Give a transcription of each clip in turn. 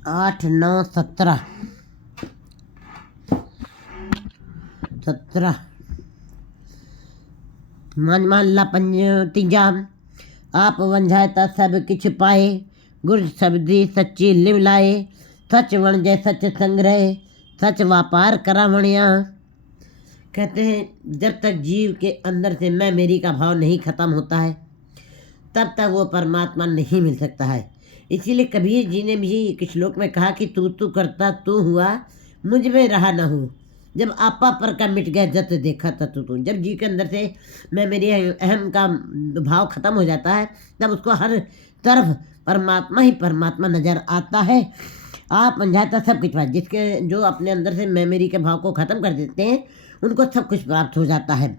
8 9 17 17 मन ला पंज तीजा आप वंझायता सब किछ पाए गुर शब्दी सच्ची लिव लाए सच वणजय सच संग्रह सच व्यापार करावणिया। कहते हैं जब तक जीव के अंदर से मैं मेरी का भाव नहीं खत्म होता है तब तक वो परमात्मा नहीं मिल सकता है। इसीलिए कबीर जी ने भी एक श्लोक में कहा कि तू तू करता तू हुआ मुझ में रहा न हूँ। जब आपा पर का मिट गया जत देखा तत तू। जब जीव के अंदर से मैं मेरी अहम का भाव खत्म हो जाता है तब उसको हर तरफ परमात्मा ही परमात्मा नजर आता है। आप समझाता सब कुछ बात जिसके जो अपने अंदर से मैं मेरी के भाव को खत्म कर देते हैं उनको सब कुछ प्राप्त हो जाता है।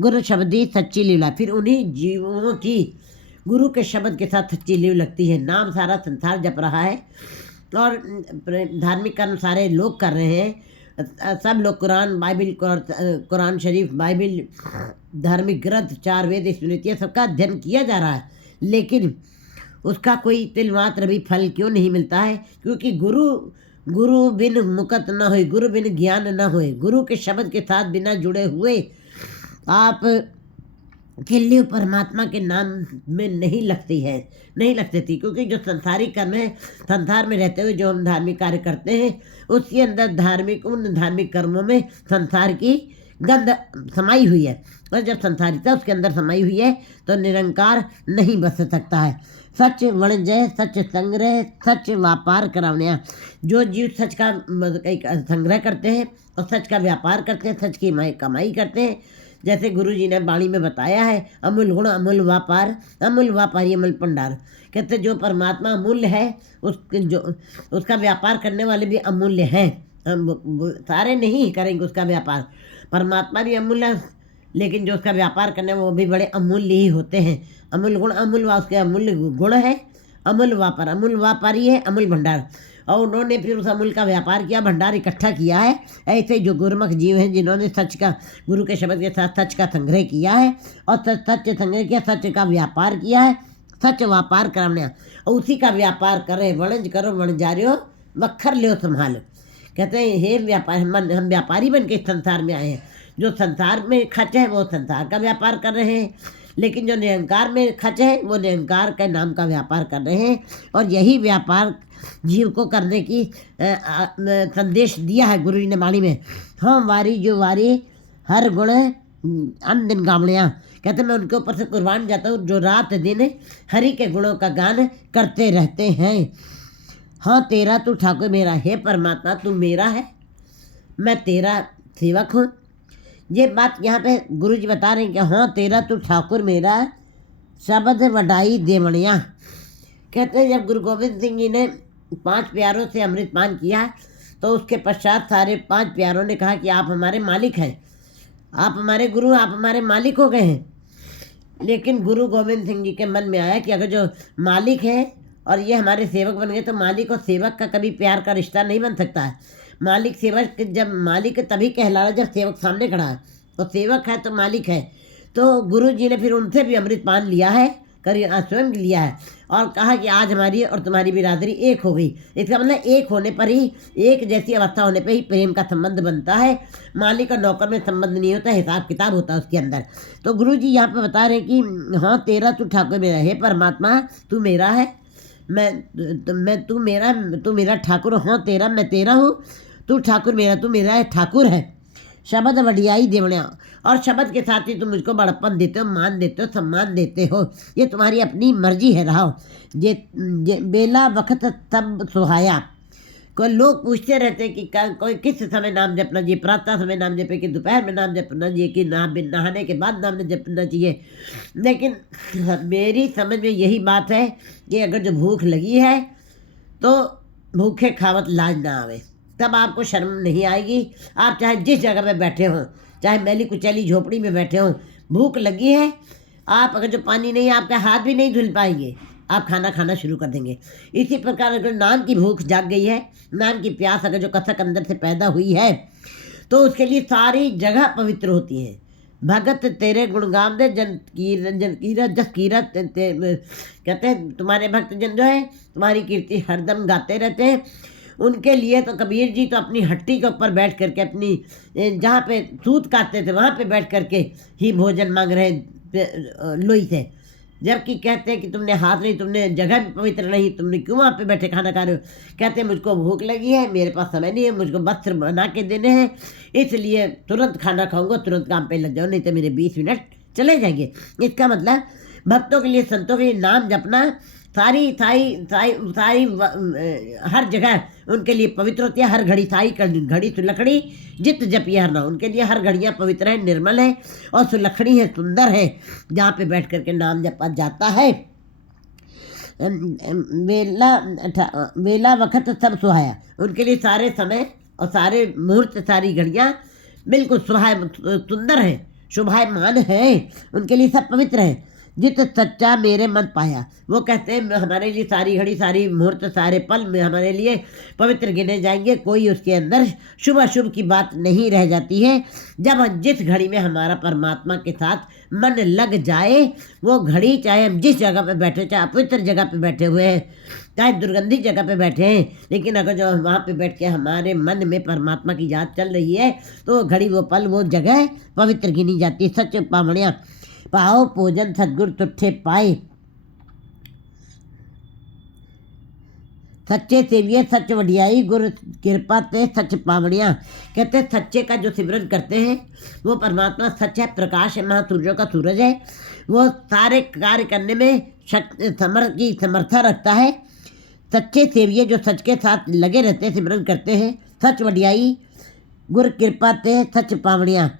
गुरु शब्दी सच्ची लीला। फिर उन्हीं जीवों की गुरु के शब्द के साथ सच्ची लीव लगती है। नाम सारा संसार जप रहा है और धार्मिक कर्म सारे लोग कर रहे हैं। सब लोग कुरान बाइबिल कुरान शरीफ बाइबिल धार्मिक ग्रंथ 4 वेद स्मृतियाँ सबका अध्ययन किया जा रहा है लेकिन उसका कोई तिल मात्र भी फल क्यों नहीं मिलता है? क्योंकि गुरु बिन मुकत न होए, गुरु बिन ज्ञान न होए। गुरु के शब्द के साथ बिना जुड़े हुए आप किल्ली परमात्मा के नाम में नहीं लगती थी। क्योंकि जो संसारी कर्म है संसार में रहते हुए जो हम धार्मिक कार्य करते हैं उसके अंदर उन धार्मिक कर्मों में संसार की गंध समाई हुई है और जब संसारिता उसके अंदर समाई हुई है तो निरंकार नहीं बस सकता है। सच वणजय सच संग्रह सच व्यापार करावनिया। जो जीव सच का संग्रह करते हैं और सच का व्यापार करते हैं सच की कमाई करते हैं। जैसे गुरु जी ने वाणी में बताया है अमूल गुण अमूल व्यापार अमूल व्यापारी अमूल भंडार। कहते जो परमात्मा अमूल्य है उसका व्यापार करने वाले भी अमूल्य हैं। सारे नहीं करेंगे उसका व्यापार। परमात्मा भी अमूल्य है लेकिन जो उसका व्यापार करने वो भी बड़े अमूल्य ही होते हैं। अमूल गुण अमूल उसके अमूल्य गुण है। अमूल व्यापारी है अमूल भंडार। और उन्होंने फिर उस अमूल का व्यापार किया भंडार इकट्ठा किया है। ऐसे जो गुरमुख जीव हैं जिन्होंने सच का गुरु के शब्द के साथ सच का संग्रह किया है और सच संग्रह किया सच का व्यापार किया है सच व्यापार करना और उसी का व्यापार करे वणज करो वणजारियो वखर लो संभालो। कहते हैं हे व्यापार हम व्यापारी बन के इस संसार में आए हैं। जो संसार में खच है वो संसार का व्यापार कर रहे हैं लेकिन जो निरंकार में खच है वो निरंकार के नाम का व्यापार कर रहे हैं। और यही व्यापार जीव को करने की संदेश दिया है गुरु जी ने वाणी में। हाँ वारी जो वारी हर गुण अन दिन गावणिया। कहते मैं उनके ऊपर से कुर्बान जाता हूँ जो रात दिन हरि के गुणों का गान करते रहते हैं। हाँ तेरा तू ठाकुर मेरा। हे परमात्मा तू मेरा है मैं तेरा सेवक हूँ। ये बात यहाँ पे गुरु जी बता रहे हैं कि हाँ तेरा तू ठाकुर मेरा शब्द वडाई देवणिया। कहते हैं जब गुरु गोविंद सिंह जी ने 5 प्यारों से अमृत पान किया तो उसके पश्चात सारे 5 प्यारों ने कहा कि आप हमारे मालिक हैं आप हमारे गुरु आप हमारे मालिक हो गए हैं। लेकिन गुरु गोविंद सिंह जी के मन में आया कि अगर जो मालिक है और ये हमारे सेवक बन गए तो मालिक और सेवक का कभी प्यार का रिश्ता नहीं बन सकता है। मालिक सेवक जब मालिक तभी कहला रहा जब सेवक सामने खड़ा है तो सेवक है तो मालिक है। तो गुरु जी ने फिर उनसे भी अमृत पान लिया है स्वयं लिया है और कहा कि आज हमारी और तुम्हारी बिरादरी एक हो गई। इसका मतलब एक होने पर ही एक जैसी अवस्था होने पर ही प्रेम का संबंध बनता है। मालिक और नौकर में संबंध नहीं होता हिसाब किताब होता है उसके अंदर। तो गुरु जी यहाँ पे बता रहे कि हाँ तेरा तू ठाकुर मेरा। हे परमात्मा तू मेरा है मैं तू मेरा ठाकुर। हाँ तेरा मैं तेरा हूँ तू ठाकुर मेरा तू मेरा है ठाकुर है। शब्द वडियाई देवणिया। और शब्द के साथ ही तुम मुझको बड़प्पन देते हो मान देते हो सम्मान देते हो। ये तुम्हारी अपनी मर्जी है रहो ये बेला वक्त तब सुहाया। कोई लोग पूछते रहते हैं कि कोई किस समय नाम जपना चाहिए प्रातः समय नाम जपे कि दोपहर में नाम जपना चाहिए कि नहाने के बाद नाम जपना चाहिए। लेकिन मेरी समझ में यही बात है कि अगर जो भूख लगी है तो भूखे खावत लाज ना आवे तब आपको शर्म नहीं आएगी। आप चाहे जिस जगह पे बैठे हों चाहे मैली कुचैली झोपड़ी में बैठे हों भूख लगी है आप अगर जो पानी नहीं आपका हाथ भी नहीं धुल पाएंगे आप खाना शुरू कर देंगे। इसी प्रकार अगर नाम की भूख जाग गई है नाम की प्यास अगर जो कसक अंदर से पैदा हुई है तो उसके लिए सारी जगह पवित्र होती है। भगत तेरे गुणगान दे जन कीरत जस कीरत कहते हैं तुम्हारे भक्त जन जो है तुम्हारी कीर्ति हरदम गाते रहते हैं। उनके लिए तो कबीर जी तो अपनी हट्टी के ऊपर बैठ करके अपनी जहाँ पे सूत काटते थे वहाँ पे बैठ करके ही भोजन मांग रहे लोई से। जबकि कहते हैं कि तुमने हाथ नहीं, तुमने जगह भी पवित्र नहीं, तुमने क्यों वहाँ पे बैठे खाना खा रहे हो। कहते हैं मुझको भूख लगी है, मेरे पास समय नहीं है, मुझको वस्त्र बना के देने हैं, इसलिए तुरंत खाना खाऊंगा, तुरंत काम पे लग जाओ, नहीं तो मेरे 20 मिनट चले जाएंगे। इसका मतलब भक्तों के लिए, संतों के लिए नाम जपना सारी सारी सारी सारी हर जगह उनके लिए पवित्र होती है। हर घड़ी सारी घड़ी सुलखड़ी जित जपिए हर नाम, उनके लिए हर घड़ियाँ पवित्र है, निर्मल है और सुलखड़ी है, सुंदर है, जहाँ पे बैठ करके नाम जपा जाता है। वेला वेला वक्त सब सुहाया, उनके लिए सारे समय और सारे मुहूर्त, सारी घड़ियाँ बिल्कुल सुंदर है, शुभायमान है, उनके लिए सब पवित्र है। जित सच्चा मेरे मन पाया, वो कहते हैं हमारे लिए सारी घड़ी, सारी मुहूर्त, सारे पल में हमारे लिए पवित्र गिने जाएंगे, कोई उसके अंदर शुभ अशुभ की बात नहीं रह जाती है। जब जिस घड़ी में हमारा परमात्मा के साथ मन लग जाए, वो घड़ी चाहे हम जिस जगह पे बैठे, चाहे अपवित्र जगह पे बैठे हुए हैं, चाहे दुर्गंधी जगह पे बैठे हैं, लेकिन अगर जो वहाँ पे बैठ के हमारे मन में परमात्मा की याद चल रही है तो वो घड़ी, वो पल, वो जगह पवित्र गिनी जाती है। सच पावणिया पाओ पूजन सतगुर तुठे पाए, सच्चे सेविये सच वडियाई, गुरु कृपा ते सच पावणिया। कहते हैं सच्चे का जो सिमरन करते हैं वो परमात्मा सच है, प्रकाश है, महासूर्यों का सूरज है, वो सारे कार्य करने में समर्था रखता है। सच्चे सेविये जो सच के साथ लगे रहते हैं, सिमरन करते हैं, सच वडियाई गुरु कृपा ते सच पावड़ियाँ,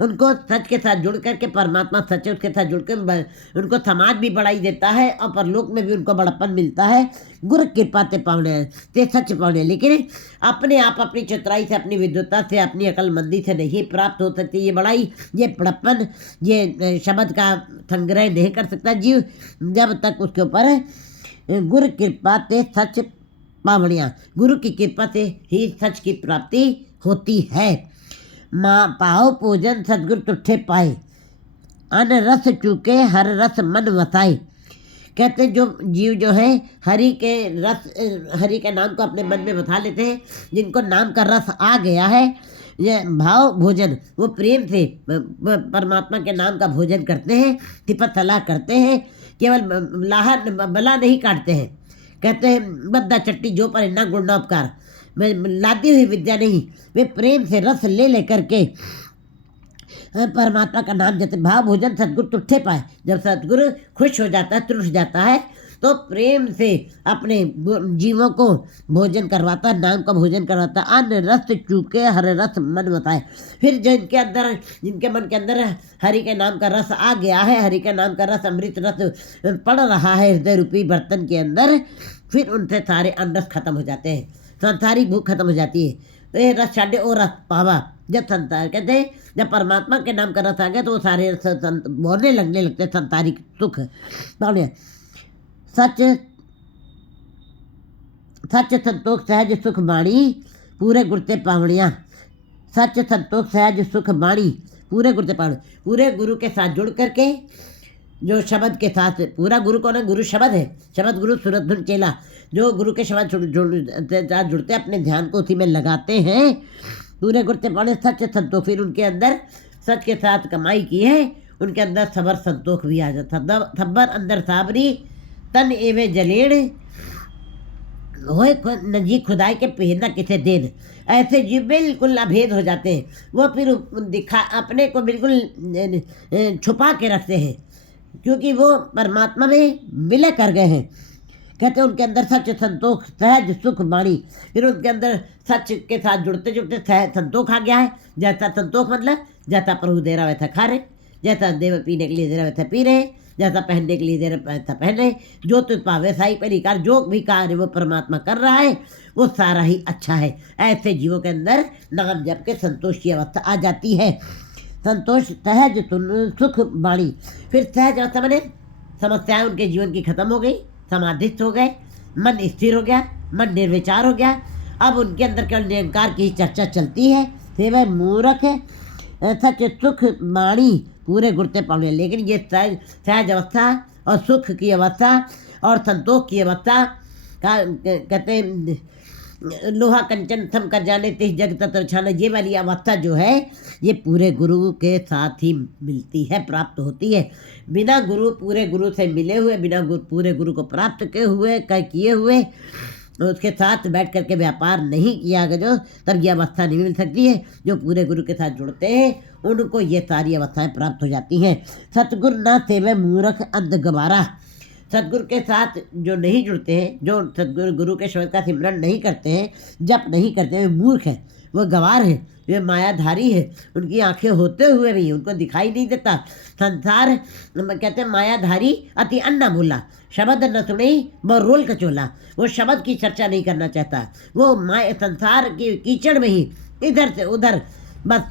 उनको सच के साथ जुड़ करके, परमात्मा सच है उसके साथ जुड़ कर उनको समाज भी बढ़ाई देता है और परलोक में भी उनको बड़प्पन मिलता है। गुरु कृपा ते पावड़ियाँ ते सच पावड़ियाँ, लेकिन अपने आप अपनी चतुराई से, अपनी विद्वता से, अपनी अकलमंदी से नहीं प्राप्त हो सकती ये बड़ाई, ये बड़प्पन, ये शब्द का संग्रह नहीं कर सकता जीव जब तक उसके ऊपर गुरु कृपा ते सच पावड़ियाँ, गुरु की कृपा से ही सच की प्राप्ति होती है। माँ पाओ पूजन सतगुरु तुठे पाए, अन रस चूके हर रस मन वसाए। कहते जो जीव जो है हरि के रस, हरि के नाम को अपने मन में बसा लेते हैं, जिनको नाम का रस आ गया है, ये भाव भोजन, वो प्रेम से परमात्मा के नाम का भोजन करते हैं, तिपत सलाह करते हैं, केवल लाहर बला नहीं काटते हैं। कहते हैं बद्दा चट्टी जो पर ना गुण ना उपकार, मैं लादी हुई विद्या नहीं, वे प्रेम से रस ले ले करके परमात्मा का नाम जैसे भाव भोजन सतगुरु तुठे पाए। जब सतगुरु खुश हो जाता है, तृष जाता है, तो प्रेम से अपने जीवों को भोजन करवाता है, नाम का भोजन करवाता है। अन्न रस चूके हर रस मन बताए। फिर जिनके अंदर, जिनके मन के अंदर हरि के नाम का रस आ गया है, हरि के नाम का रस अमृत रस पड़ रहा है हृदय रूपी बर्तन के अंदर, फिर उनसे सारे अनरस खत्म हो जाते हैं, संसारिक भूख खत्म हो जाती है। तो ये रस छाड़े और रस पावा। जब संसार कहते हैं जब परमात्मा के नाम का रस आ गया तो वो सारे बोलने लगने लगते हैं संसारिक सुख। सच सच संतोष सहज सुख बाणी पूरे गुरते पावड़ियाँ, सच संतोष सहज सुख बाणी पूरे गुरते पावड़ियाँ। पूरे गुरु के साथ जुड़ करके, जो शब्द के साथ, पूरा गुरु कौन है? गुरु शब्द है, शब्द गुरु सूरत धुन चेला। जो गुरु के शब्द जुड़ते अपने ध्यान को उसी में लगाते हैं, पूरे गुरते पावड़े सच संतोष। फिर उनके अंदर सच के साथ कमाई की है, उनके अंदर सबर संतोष भी आ जाता। थब्बर अंदर साबरी तन एवे जलेड़ होए नजी खुदाई के पहना किसे देन। ऐसे जी बिल्कुल अभेद हो जाते हैं, वो फिर दिखा अपने को बिल्कुल छुपा के रखते हैं, क्योंकि वो परमात्मा में विलय कर गए हैं। कहते हैं उनके अंदर सच संतोष सहज सुख बाणी। फिर उनके अंदर सच के साथ जुड़ते जुड़ते सहज संतोष आ गया है। जैसा संतोष मतलब जैसा प्रभु दे रहा वैसा खा रहे, जैसा देव पीने के लिए दे रहा वैसा पी रहे, जैसा पहनने के लिए दे रहा वैसा पहन रहे, जो तुझ पा वैसा ही परिकार, जो भी कार्य वो परमात्मा कर रहा है वो सारा ही अच्छा है। ऐसे जीवों के अंदर नाम जप के संतोष की अवस्था आ जाती है। संतोष सहज सुख बाणी। फिर सहज अवस्था मैंने समस्याएं उनके जीवन की खत्म हो गई, समाधिस्थ हो गए, मन स्थिर हो गया, मन निर्विचार हो गया। अब उनके अंदर केवल निरंकार की चर्चा चलती है। फिर वह मूर्ख है, सच सुख वाणी पूरे गुरते पावने। लेकिन ये सहज अवस्था और सुख की अवस्था और संतोष की अवस्था का कहते हैं लोहा कंचन थम कर जाने तिस जग तत्व छाना, ये वाली अवस्था जो है ये पूरे गुरु के साथ ही मिलती है, प्राप्त होती है। बिना गुरु पूरे गुरु से मिले हुए, बिना पूरे गुरु को प्राप्त किए हुए उसके साथ बैठ करके व्यापार नहीं किया गया जो, तब ये अवस्था नहीं मिल सकती है। जो पूरे गुरु के साथ जुड़ते हैं उनको ये सारी अवस्थाएं प्राप्त हो जाती हैं। सतगुरु न सेवे मूर्ख अंध गवारा। सतगुरु के साथ जो नहीं जुड़ते हैं, जो सतगुरु गुरु के शब्द का सिमरन नहीं करते हैं, जप नहीं करते हैं, वे मूर्ख है, वो गवार है, वे मायाधारी है। उनकी आंखें होते हुए भी उनको दिखाई नहीं देता। संसार कहते हैं मायाधारी अति अन्ना भूला, शब्द न सुने व रोल कचोला। वो शब्द की चर्चा नहीं करना चाहता, वो संसार की कीचड़ में ही इधर से उधर बस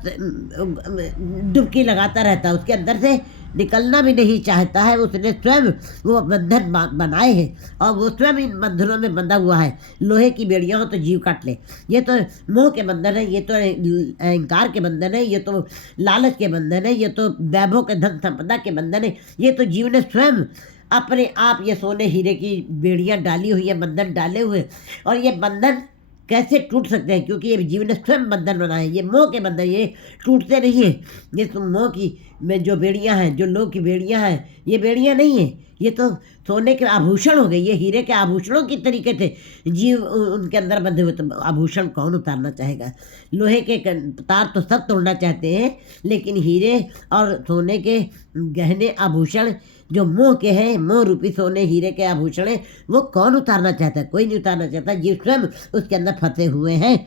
डुबकी लगाता रहता है, उसके अंदर से निकलना भी नहीं चाहता है। उसने स्वयं वो बंधन बनाए हैं और वो स्वयं इन बंधनों में बंधा हुआ है। लोहे की बेड़ियाँ हो तो जीव काट ले, ये तो मोह के बंधन है, ये तो अहंकार के बंधन है, ये तो लालच के बंधन है, ये तो वैभव के धन संपदा के बंधन है। ये तो जीव ने स्वयं अपने आप ये सोने हीरे की बेड़ियाँ डाली हुई है, बंधन डाले हुए। और ये बंधन कैसे टूट सकते हैं, क्योंकि ये जीव ने स्वयं बंधन बनाए। ये मोह के बंधन, ये टूटते नहीं है। ये तो मोह की में जो बेड़ियां हैं, जो लोह की बेड़ियां हैं, ये बेड़ियां नहीं है, ये तो सोने के आभूषण हो गए, ये हीरे के आभूषणों की तरीके थे। जीव उनके अंदर बंधे हुए, तो आभूषण कौन उतारना चाहेगा। लोहे के तार तो सब तोड़ना चाहते हैं, लेकिन हीरे और सोने के गहने आभूषण जो मोह के हैं, मोह रूपी सोने हीरे के आभूषण हैं, वो कौन उतारना चाहता है? कोई नहीं उतारना चाहता। जीव स्वयं उसके अंदर फंसे हुए हैं।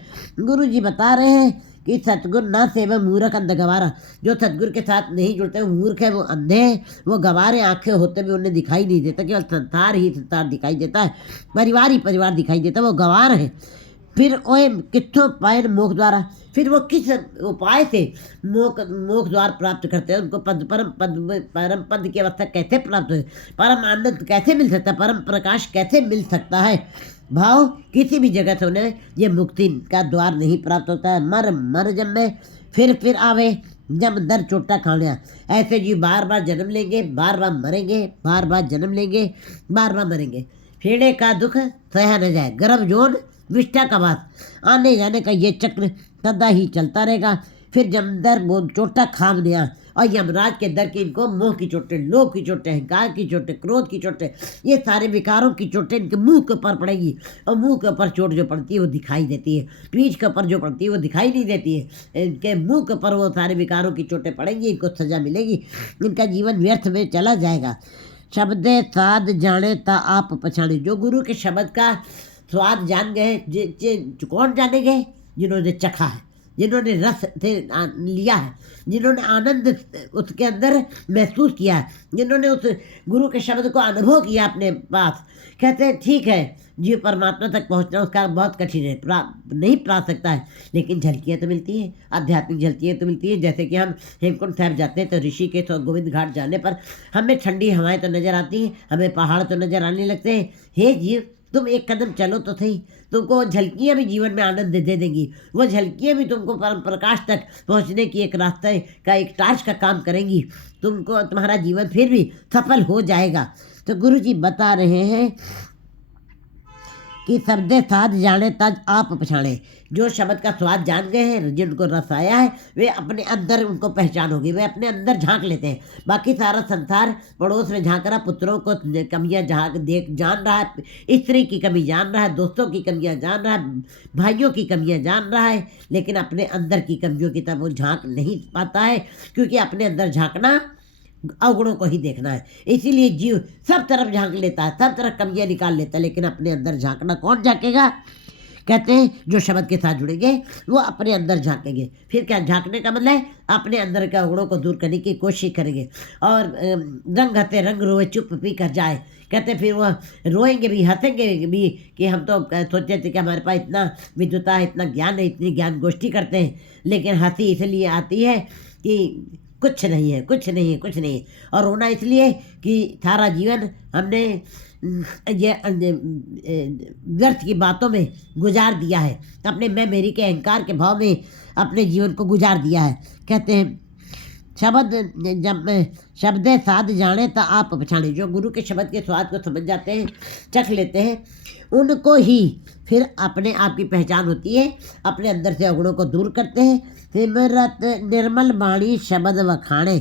गुरु जी बता रहे हैं कि सतगुरु ना सेवा मूर्ख अंध गवारा। जो सतगुरु के साथ नहीं जुड़ते वो मूर्ख है, वो अंधे हैं, वो गवारे, आंखें होते भी उन्हें दिखाई नहीं देता, केवल संसार ही संसार दिखाई देता है, परिवार ही परिवार दिखाई देता है, वो गवार है। फिर ओए कित्थों पाए मोक्ष द्वारा, फिर वो किस उपाय से मोक्ष द्वार प्राप्त करते हैं? उनको परम पद की अवस्था कैसे प्राप्त हो, परम आनंद कैसे मिल सकता है, परम प्रकाश कैसे मिल सकता है? भाव किसी भी जगह से उन्हें ये मुक्ति का द्वार नहीं प्राप्त होता है। मर जन्मे फिर आवे जब दर चोटा खाने। ऐसे जी बार बार जन्म लेंगे, बार बार मरेंगे, बार बार जन्म लेंगे, बार बार मरेंगे। फेड़े का दुख सहा न जाए, गर्भ जोन विष्ठा का वास, आने जाने का ये चक्र सदा ही चलता रहेगा। फिर जमदर वो चोटा खाम लिया और यमराज के दर की इनको मोह की चोटें, लोभ की चोटें, अहंकार की चोटें, क्रोध की चोटें, ये सारे विकारों की चोटें इनके मुंह के ऊपर पड़ेगी। और मुंह के ऊपर चोट जो पड़ती है वो दिखाई देती है, पीठ के ऊपर जो पड़ती है वो दिखाई नहीं देती है। इनके मुंह के ऊपर वो सारे विकारों की चोटें पड़ेंगी, इनको सजा मिलेगी, इनका जीवन व्यर्थ में चला जाएगा। शब्दे साध जाने ता आप पछाने। जो गुरु के शब्द का स्वाद जान गए, कौन जाने गए? जिन्होंने चखा है, जिन्होंने रस से लिया है, जिन्होंने आनंद उसके अंदर महसूस किया है, जिन्होंने उस गुरु के शब्द को अनुभव किया अपने पास। कहते हैं ठीक है, जीव परमात्मा तक पहुंचना उसका बहुत कठिन है, नहीं प्राप्त सकता है, लेकिन झलकियाँ तो मिलती हैं, आध्यात्मिक झलकियाँ तो मिलती हैं। जैसे कि हम हेमकुंड साहब जाते हैं तो ऋषिकेश और गोविंद घाट जाने पर हमें ठंडी हवाएं तो नज़र आती हैं, हमें पहाड़ तो नज़र आने लगते हैं। हे जीव, तुम एक कदम चलो तो सही, तुमको झलकियाँ भी जीवन में आनंद दे देंगी। वो झलकियाँ भी तुमको परम प्रकाश तक पहुँचने की एक रास्ते का, एक टार्च का काम करेंगी। तुमको तुम्हारा जीवन फिर भी सफल हो जाएगा। तो गुरु जी बता रहे हैं कि शब्दे साध जाने तज आप पछाने। जो शब्द का स्वाद जान गए हैं, जिनको रस आया है, वे अपने अंदर उनको पहचान होगी, वे अपने अंदर झांक लेते हैं। बाकी सारा संसार पड़ोस में झांक रहा, पुत्रों को कमियां जान रहा है, स्त्री की कमी जान रहा है, दोस्तों की कमियां जान रहा है, भाइयों की कमियां जान रहा है, लेकिन अपने अंदर की कमियों की तरफ वो झांक नहीं पाता है, क्योंकि अपने अंदर झांकना अवगुणों को ही देखना है। इसीलिए जीव सब तरफ झांक लेता है, सब तरफ कमियां निकाल लेता है, लेकिन अपने अंदर झांकना कौन झांकेगा? कहते हैं जो शब्द के साथ जुड़ेंगे वो अपने अंदर झांकेंगे। फिर क्या झांकने का मतलब है? अपने अंदर के अवगुणों को दूर करने की कोशिश करेंगे। और रंग हंसे रंग रोए चुप पी कर जाए। कहते फिर वो रोएंगे भी, हंसेंगे भी कि हम तो सोचते थे कि हमारे पास इतना विद्वता है, इतना ज्ञान है, इतनी ज्ञान गोष्ठी करते हैं, लेकिन हंसी इसलिए आती है कि कुछ नहीं है, कुछ नहीं है, कुछ नहीं है। और रोना इसलिए कि सारा जीवन हमने ये व्यर्थ की बातों में गुजार दिया है, अपने मैं मेरी के अहंकार के भाव में अपने जीवन को गुजार दिया है। कहते हैं शब्द जब शब्दे साध जाने तो आप पहचाने, जो गुरु के शब्द के स्वाद को समझ जाते हैं, चख लेते हैं, उनको ही फिर अपने आप की पहचान होती है, अपने अंदर से अवगुणों को दूर करते हैं। सिमरत निर्मल बाणी शब्द वखाणे,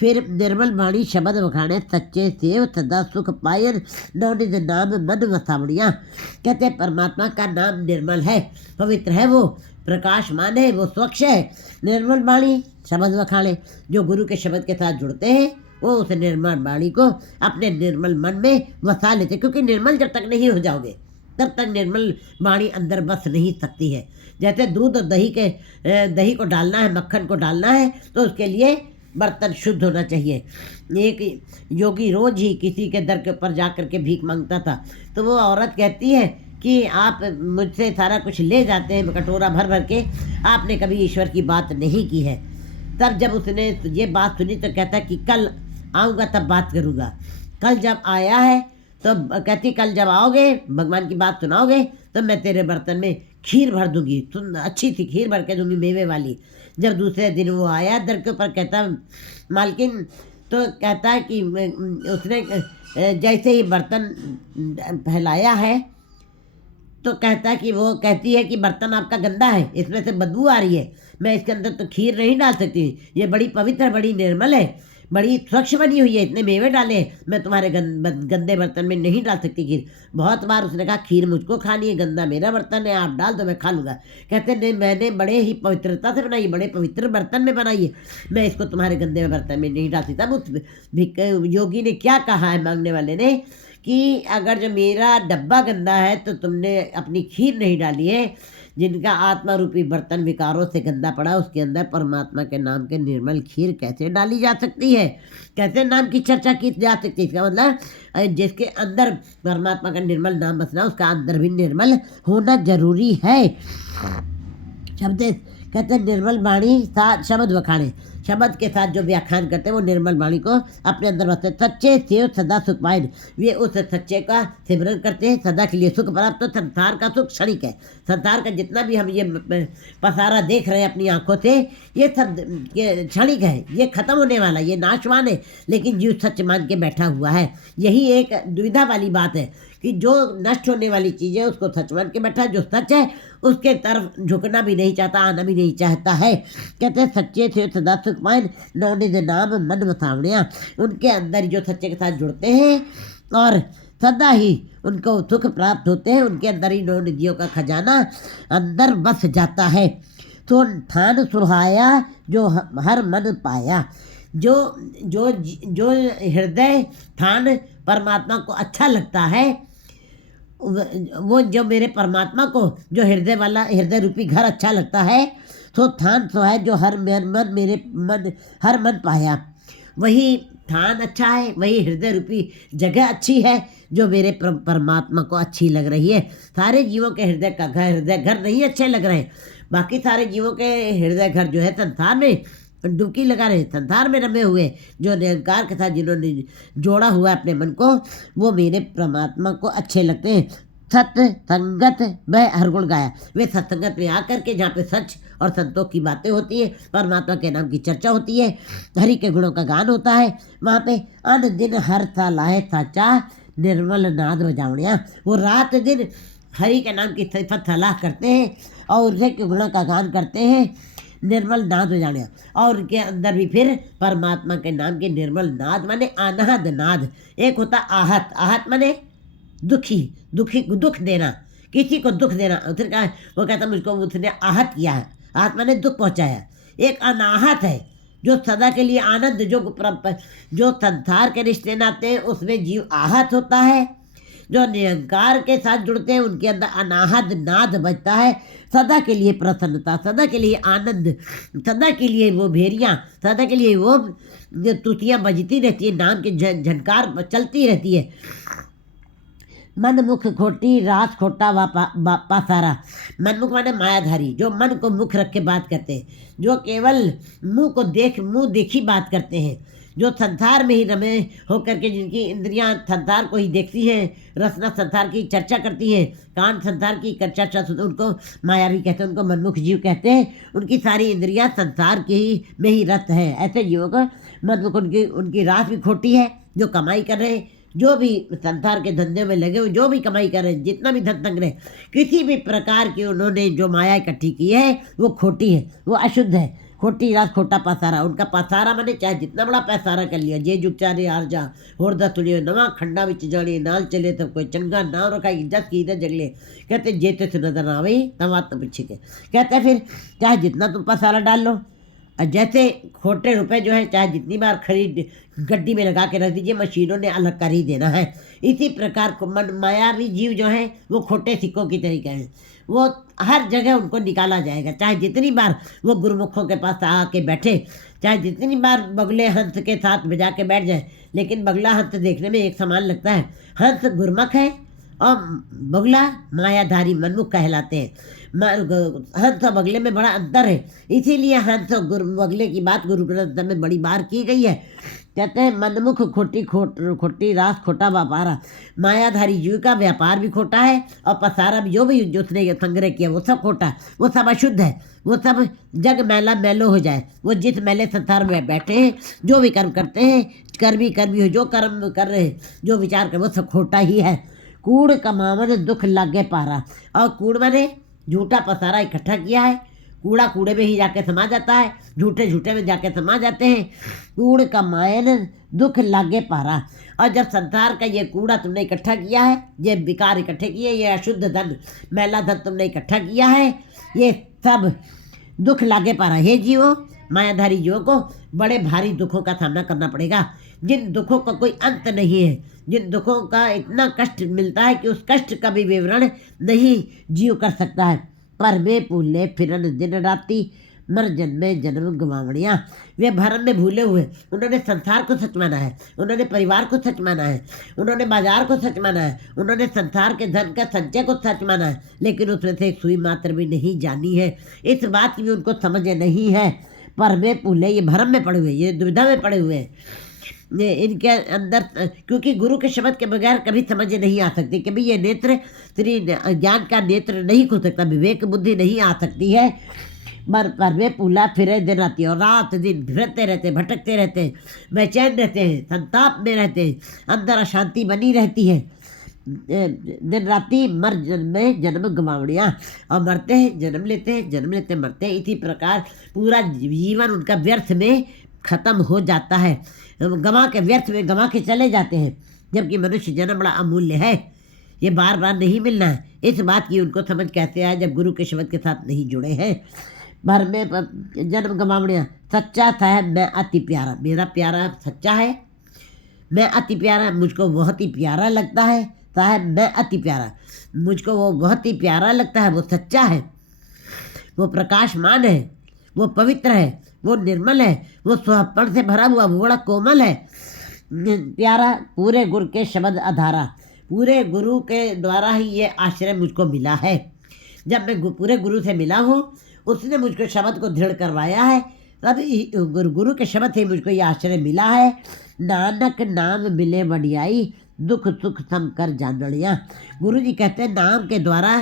फिर निर्मल बाणी शब्द वखाणे, सच्चे सेव सदा सुख पायन, नवनिध नाम मन वसावड़ियाँ। कहते हैं परमात्मा का नाम निर्मल है, पवित्र है, वो प्रकाशमान है, वो स्वच्छ है। निर्मल बाणी शब्द वखाणे, जो गुरु के शब्द के साथ जुड़ते हैं वो उस निर्मल बाणी को अपने निर्मल मन में वसा लेते, क्योंकि निर्मल जब तक नहीं हो जाओगे तब तक निर्मल वाणी अंदर बस नहीं सकती है। जैसे दूध और दही को डालना है, मक्खन को डालना है, तो उसके लिए बर्तन शुद्ध होना चाहिए। एक योगी रोज ही किसी के दर के ऊपर जा कर के भीख मांगता था, तो वो औरत कहती है कि आप मुझसे सारा कुछ ले जाते हैं कटोरा भर भर के, आपने कभी ईश्वर की बात नहीं की है। तब जब उसने ये बात सुनी तो कहता कि कल आऊँगा तब बात करूँगा। कल जब आया है तो कहती कल जब आओगे भगवान की बात सुनाओगे तो मैं तेरे बर्तन में खीर भर दूंगी, तुम अच्छी सी खीर भर के दूंगी मेवे वाली। जब दूसरे दिन वो आया दर के ऊपर, कहता मालकिन, तो कहता है कि उसने जैसे ही बर्तन फैलाया है तो कहता है कि वो कहती है कि बर्तन आपका गंदा है, इसमें से बदबू आ रही है, मैं इसके अंदर तो खीर नहीं डाल सकती, ये बड़ी पवित्र बड़ी निर्मल है, बड़ी स्वच्छ बनी हुई है, इतने मेवे डाले हैं, मैं तुम्हारे गंदे बर्तन में नहीं डाल सकती खीर। बहुत बार उसने कहा खीर मुझको खानी है, गंदा मेरा बर्तन है, आप डाल दो मैं खा लूँगा। कहते नहीं, मैंने बड़े ही पवित्रता से बनाई, बड़े पवित्र बर्तन में बनाई है, मैं इसको तुम्हारे गंदे बर्तन में नहीं डाल सकता। उस योगी ने क्या कहा है मांगने वाले ने कि अगर जो मेरा डब्बा गंदा है तो तुमने अपनी खीर नहीं डाली है, जिनका आत्मा रूपी बर्तन विकारों से गंदा पड़ा उसके अंदर परमात्मा के नाम के निर्मल खीर कैसे डाली जा सकती है, कैसे नाम की चर्चा की जा सकती है। इसका मतलब जिसके अंदर परमात्मा का निर्मल नाम बसना उसका अंदर भी निर्मल होना जरूरी है। शब्द कहते हैं निर्मल वाणी साथ शब्द वखाणे, शब्द के साथ जो व्याख्यान करते हैं वो निर्मल वाणी को अपने अंदर बसते। सच्चे सेव सदा सुख पाए, वे उस सच्चे का सिमरन करते हैं, सदा के लिए सुख प्राप्त। तो संसार का सुख क्षणिक है, संसार का जितना भी हम ये पसारा देख रहे हैं अपनी आंखों से, ये सब क्षणिक है, ये खत्म होने वाला, ये नाशवान है, लेकिन जीव सच मान के बैठा हुआ है। यही एक दुविधा वाली बात है कि जो नष्ट होने वाली चीज़ है उसको सच मान के बैठा है, जो सच है उसके तरफ झुकना भी नहीं चाहता, आना भी नहीं चाहता है। कहते हैं सच्चे से सदा सुख पाए, नवनिध नाम मन वसावड़ियाँ, उनके अंदर जो सच्चे के साथ जुड़ते हैं और सदा ही उनको सुख प्राप्त होते हैं, उनके अंदर ही नवनिधियों का खजाना अंदर बस जाता है। तो ठान सुहाया जो हर मन पाया, जो जो जो हृदय ठान परमात्मा को अच्छा लगता है, वो जो मेरे परमात्मा को जो हृदय वाला हृदय रूपी घर अच्छा लगता है, तो थान सो है जो हर मन मेरे मन हर मन पाया, वही थान अच्छा है, वही हृदय रूपी जगह अच्छी है जो मेरे परमात्मा को अच्छी लग रही है। सारे जीवों के हृदय घर नहीं अच्छे लग रहे हैं, बाकी सारे जीवों के हृदय घर जो है संसार में डुबकी लगा रहे, संसार में रमे हुए, जो निरंकार के साथ जिन्होंने जोड़ा हुआ अपने मन को, वो मेरे परमात्मा को अच्छे लगते हैं। सत्य संगत वह हर गुण गाया, वे सत्संगत में आकर के जहाँ पे सच और संतों की बातें होती है, परमात्मा के नाम की चर्चा होती है, हरि के गुणों का गान होता है, वहाँ पे अन दिन हर लाए साचा निर्मल नाद बजावड़ियाँ, वो रात दिन हरि के नाम की सिफत सलाह करते हैं और उनके गुणों का गान करते हैं, निर्मल नाद बजाने, और उनके अंदर भी फिर परमात्मा के नाम के निर्मल नाद माने अनाहद नाद। एक होता आहत, आहत माने दुख देना, किसी को दुख देना, उसने कहा, वो कहता मुझको उसने आहत किया है, आहत माने दुख पहुंचाया। एक अनाहत है जो सदा के लिए आनंद, जो संसार के रिश्ते नाते हैं उसमें जीव आहत होता है, जो निरंकार के साथ जुड़ते हैं उनके अंदर अनाहद नाद बजता है, सदा के लिए प्रसन्नता, सदा के लिए आनंद, सदा के लिए वो भेरियाँ, सदा के लिए वो तुतियाँ बजती रहती है, नाम की झनकार चलती रहती है। मन मुख खोटी रास खोटा पासारा। मनमुख माने मायाधारी, जो मन को मुख रख के बात करते हैं, जो केवल मुंह देखी बात करते हैं, जो संसार में ही रमे होकर के जिनकी इंद्रियां संसार को ही देखती हैं, रसना संसार की चर्चा करती हैं, कान संसार की चर्चा सुनते, उनको मायावी कहते हैं, उनको मनमुख जीव कहते हैं। उनकी सारी इंद्रियां संसार के ही में ही रत है। ऐसे जीवों को मनमुख, उनकी रास भी खोटी है। जो कमाई कर रहे हैं, जो भी संसार के धंधे में लगे हुए, जो भी कमाई कर रहे हैं, जितना भी धन संग्रह, किसी भी प्रकार की उन्होंने जो माया इकट्ठी की है वो खोटी है, वो अशुद्ध है। खोटी रास खोटा पासारा। उनका पासारा माने चाहे जितना बड़ा पैसारा कर लिया, जे जुग चारे हार जा होरदा तुलियो नवा खंडा विच जाने नाल चले तब कोई चंगा नाम रखा इज्जत की इधर जगले। कहते जेते से नजर आवे तवा तो पीछे के। कहते फिर चाहे जितना तुम पासारा डाल लो, और जैसे खोटे रुपए जो है चाहे जितनी बार खरीद गड्डी में लगा के रख दीजिए, मशीनों ने अलग कर ही देना है। इसी प्रकार को मन मायावी जीव जो है वो खोटे सिक्कों की तरीके हैं। वो हर जगह उनको निकाला जाएगा, चाहे जितनी बार वो गुरुमुखों के पास आके बैठे, चाहे जितनी बार बगले हंस के साथ बजा के बैठ जाए, लेकिन बगला हंस देखने में एक समान लगता है। हंस गुरुमुख है और बगला मायाधारी मनमुख कहलाते हैं। हंस और बगले में बड़ा अंतर है, इसीलिए हंस और बगले की बात गुरु ग्रंथ में बड़ी बार की गई है। कहते हैं मनमुख खोटी रास खोटा व्यापारा। मायाधारी जीव का व्यापार भी खोटा है और पसारा भी, जो भी उसने संग्रह किया वो सब खोटा, वो सब अशुद्ध है। वो सब जग मैला मैलो हो जाए। वो जिस मैले संसार में बैठे हैं, जो भी कर्म करते हैं, कर्मी हो, जो कर्म कर रहे हैं, जो विचार कर, वो सब खोटा ही है। कूड़ कमावन दुख लागे पारा। और कूड़ मैंने झूठा पसारा इकट्ठा किया है, कूड़ा कूड़े में ही जाके समा जाता है, झूठे में जाके समा जाते हैं। कूड़ कमायन दुख लागे पारा। और जब संसार का ये कूड़ा तुमने इकट्ठा किया है, ये विकार इकट्ठे किए, ये अशुद्ध धन मैला धन तुमने इकट्ठा किया है, ये सब दुख लागे पारा। हे जीवो, मायाधारी जीवों को बड़े भारी दुखों का सामना करना पड़ेगा, जिन दुखों का कोई अंत नहीं है, जिन दुखों का इतना कष्ट मिलता है कि उस कष्ट का भी विवरण नहीं जीव कर सकता है। पर वे भूले फिरन दिन राति मर जन्मे जन्म गवावड़ियाँ। वे भरम में भूले हुए, उन्होंने संसार को सच माना है, उन्होंने परिवार को सच माना है, उन्होंने बाजार को सच माना है, उन्होंने संसार के धन का संचय को सच माना है, लेकिन उसमें से एक सुई मात्र भी नहीं जानी है। इस बात की भी उनको समझ नहीं है। पर वे भूले, ये भरम में पड़े हुए, ये दुविधा में पड़े हुए हैं। इनके अंदर, क्योंकि गुरु के शब्द के बगैर कभी समझ नहीं आ सकती, कभी ये नेत्र श्री ज्ञान का नेत्र नहीं खुल सकता, विवेक बुद्धि नहीं आ सकती है। पर वे पुला फिरे दिन राती, और रात दिन फिरते रहते, भटकते रहते हैं, बेचैन रहते हैं, संताप में रहते हैं, अंदर अशांति बनी रहती है। दिन राति मर जन्मे जन्म गवावड़ियाँ। और मरते हैं जन्म लेते हैं, जन्म लेते मरते हैं। इसी प्रकार पूरा जीवन उनका व्यर्थ में खत्म हो जाता है, गंवा के व्यर्थ में गंवा के चले जाते हैं। जबकि मनुष्य जन्म बड़ा अमूल्य है, ये बार बार नहीं मिलना है। इस बात की उनको समझ कैसे आए जब गुरु के शब्द के साथ नहीं जुड़े हैं। भर में जन्म गंवावड़ियाँ। सच्चा था मैं अति प्यारा, मेरा प्यारा सच्चा है, मैं अति प्यारा, मुझको बहुत ही प्यारा लगता है। साहब मैं अति प्यारा, मुझको वो बहुत ही प्यारा लगता है, वो सच्चा है, वो प्रकाशमान है, वो पवित्र है, वो निर्मल है, वो स्वपन से भरा हुआ, वो बड़ा कोमल है, प्यारा। पूरे गुरु के शब्द आधारा, पूरे गुरु के द्वारा ही ये आश्रय मुझको मिला है। जब मैं पूरे गुरु से मिला हूँ, उसने मुझको शब्द को दृढ़ करवाया है, तभी गुरु के शब्द से मुझको ये आश्रय मिला है। नानक नाम मिले वडियाई, दुख सुख सम कर जानड़ियाँ। गुरु जी कहते हैं नाम के द्वारा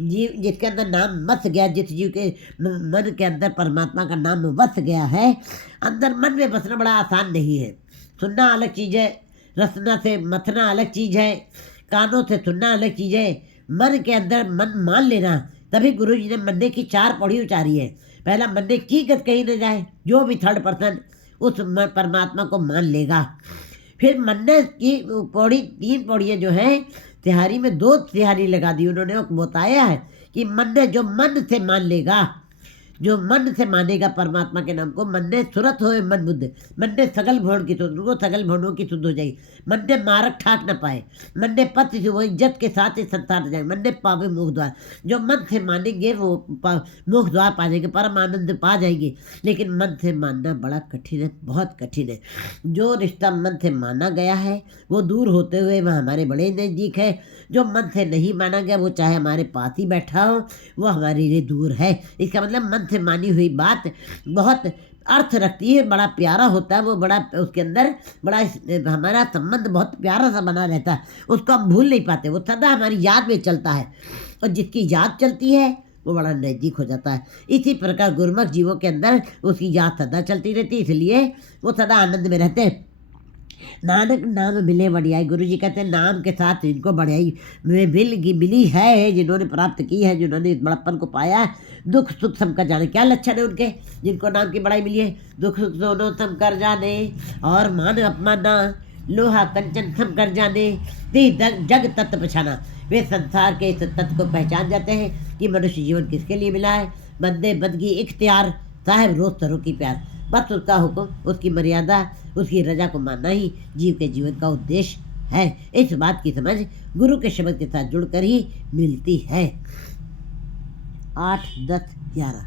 जीव, जिसके अंदर नाम बस गया, जिस जीव के मन के अंदर परमात्मा का नाम बस गया है, अंदर मन में बसना बड़ा आसान नहीं है। सुनना अलग चीज़ है, रसना से मथना अलग चीज़ है, कानों से सुनना अलग चीज़ है, मन के अंदर मन मान लेना। तभी गुरु जी ने मन्ने की 4 पौड़ी उतारी है। पहला, मन्ने की गत कहीं न जाए, जो भी थर्ड पर्सन उस परमात्मा को मान लेगा। फिर मन्ने की पौड़ी 3 पौड़ियाँ जो हैं, तिहारी में 2 तिहारी लगा दी उन्होंने, बताया है कि मन्ने जो मन से मान लेगा, जो मन से मानेगा परमात्मा के नाम को, मन ने सुरत होए मन बुद्ध, मन ने सगल भवन की सुध, उनको सगल भवनों की सुध हो जाएगी। मन ने मारक ठाक न पाए, मन ने पति से वो इज्जत के साथ ही संसार जाए, मन ने पावे मुख द्वार। जो मन से मानेंगे वो मुख द्वार पा जाएंगे, परम आनंद पा जाएंगे। लेकिन मन से मानना बड़ा कठिन है, बहुत कठिन है। जो रिश्ता मन से माना गया है वो दूर होते हुए वह हमारे बड़े नज़दीक है। जो मन से नहीं माना गया वो चाहे हमारे पास ही बैठा हो, वो हमारे लिए दूर है। इसका मतलब मन से मानी हुई बात बहुत अर्थ रखती है, बड़ा प्यारा होता है वो, बड़ा उसके अंदर बड़ा हमारा संबंध बहुत प्यारा सा बना रहता है, उसको हम भूल नहीं पाते, वो सदा हमारी याद में चलता है। और जिसकी याद चलती है वो बड़ा नज़दीक हो जाता है। इसी प्रकार गुरुमुख जीवों के अंदर उसकी याद सदा चलती रहती है, इसलिए वो सदा आनंद में रहते हैं। नानक नाम मिले बढ़ियाई, गुरु जी कहते हैं नाम के साथ इनको बढ़ियाई मिली है, जिन्होंने प्राप्त की है, जिन्होंने इस बड़प्पन को पाया है। दुख सुख सम कर जाने, क्या लक्षण है उनके जिनको नाम की बड़ाई मिली है? दुख सुख दोनों सम कर जाने और मान अपमाना, लोहा कंचन सम कर जाने, जग तत्व पहचाना। वे संसार के इस तत्व को पहचान जाते हैं कि मनुष्य जीवन किसके लिए मिला है। बंदे बदगी इख्तियार, साहेब रोज सरों की प्यार। बस उसका हुक्म, उसकी मर्यादा, उसकी रजा को मानना ही जीव के जीवन का उद्देश्य है। इस बात की समझ गुरु के शब्द के साथ जुड़कर ही मिलती है। 8, 10, 11